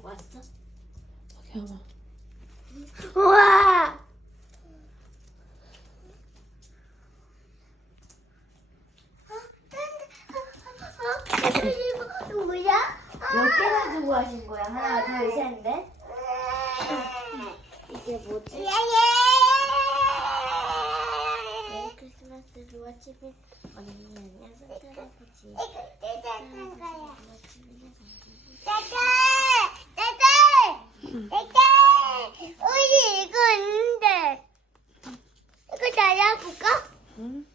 들고 왔어? 여기 와봐. 우와! 이거 뭐야? 몇 개나 들고 하신 거야? 하나, 둘, 셋, 넷? 이게 뭐지? 메리 크리스마스 루아 치빈 언니 안녕 산타 할아버지 이거 뜯어진 거야. 루아 치빈의 선물 따뜻! 따뜻! 따뜻! 우리 이거 있는데. 이거 달아볼까? 응?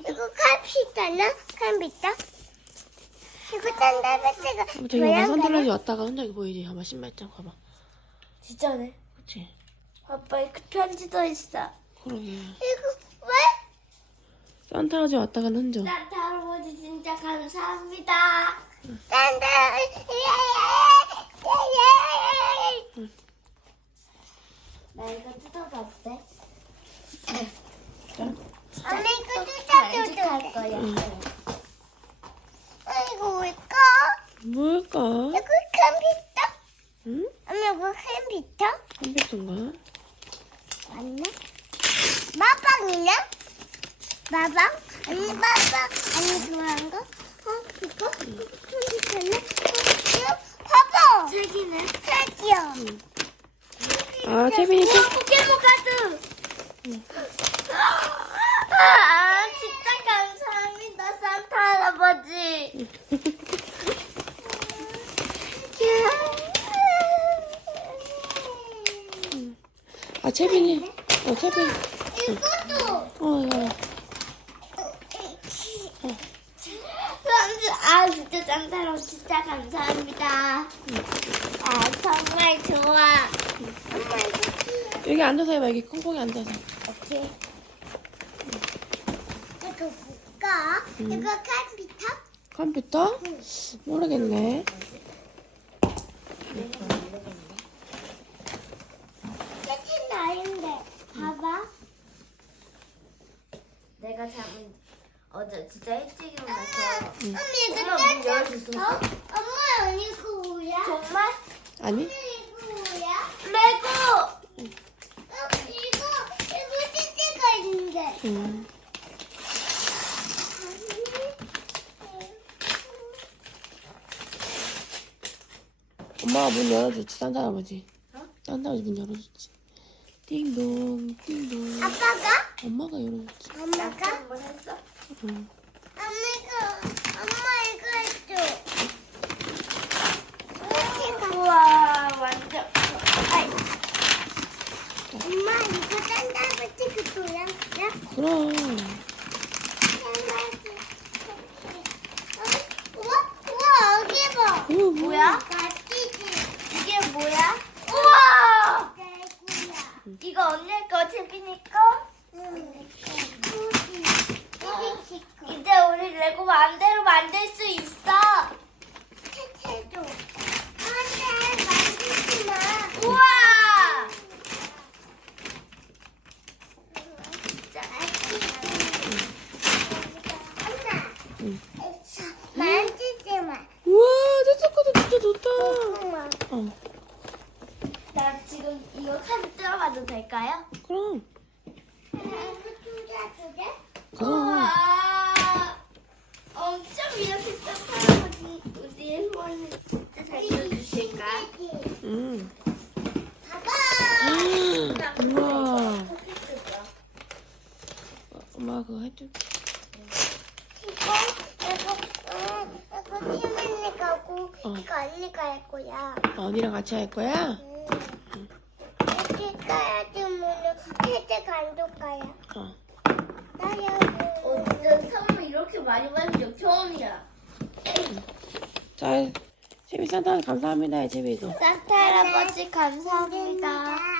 이거 컴퓨터나? 컴퓨터? 이거 딴다베트가 어, 저기 엄마 산들라지 왔다가 이거 보이지? 아마 신발장 봐봐. 진짜네 그치? 아빠 그 편지도 있어 그러게. 이거 왜? 산타라지 왔다가 흔적. 산타 할아버지 진짜 감사합니다 딴다 예예예예 나 이거 뜯어봐도 돼? 엄마 이거 간직 할. 거야 응. 어, 이거 뭘까? 뭘까? 이거 컴퓨터? 응? 엄마 이거 컴퓨터? 컴퓨터인가? 맞나? 마빵이나? 마빵? 아니 마빵 아니 그런 거? 어 이거? 컴퓨터네? 어 이거 봐봐 책이네 책이야 아, 채빈이 책. 포켓몬 카드 아 진짜 감사합니다 산타 할아버지 아, 채빈이. 어, 채빈. 이것도 어, 이거. 선수 아 진짜 할아버지 진짜 감사합니다 아 정말 좋아 여기 앉아서 해봐. 여기 콩콩이 앉아서. 오케이 이거 볼까? 이거 컴퓨터? 컴퓨터? 모르겠네. 끝은 나인데 봐봐 잠은 어제 진짜 일찍 일어나서 엄마 문 뜯어 열어줄 수 있어? 어? 엄마 이거 뭐야? 정말? 아니? 이거 뭐야? 레고! 어, 이거 이거 찌찌가 있는데. 응. 엄마가 문 열어줬지, 산타 할아버지. 어? 산타 할아버지 문 열어줬지. 띵동, 띵동. 아빠가? 엄마가 열어줬지. 엄마가? 한번 했어? 응. 엄마 이거 엄마 이거 해줘. 우와 완전 아이 엄마 이거 딴다부터 그 도양이야? 그럼. 어? 우와 우와 여기 봐. 오, 뭐야? 맛있지? 이게 뭐야? 우와! 내구야. 이거 언니 거 재빈이 거? 이제 우리 레고 마음대로 만들 수 있어 채채도. 안돼 만들지 마. 우와! 응. 만지지 마. 우와, 세스코도 진짜 좋다. 엄마. 어, 나 지금 이거 카드 뜯어봐도 될까요? 그럼. 우와 엄청 이렇게 할아버지 우리의 후원을 진짜 잘 들어주실까? 응. 봐봐. 우와. 엄마가 그거 해줄게. 이거 이거 응, 이거 팀언니 가고 어. 이거 언니가 할 거야. 언니랑 같이 할 거야? 응. 이렇게 까야지 뭐는 해제 간독가야. 어. 이렇게 많이 받은 적 처음이야. 자, 채비 산타 감사합니다, 채비도. 산타 할아버지 감사합니다.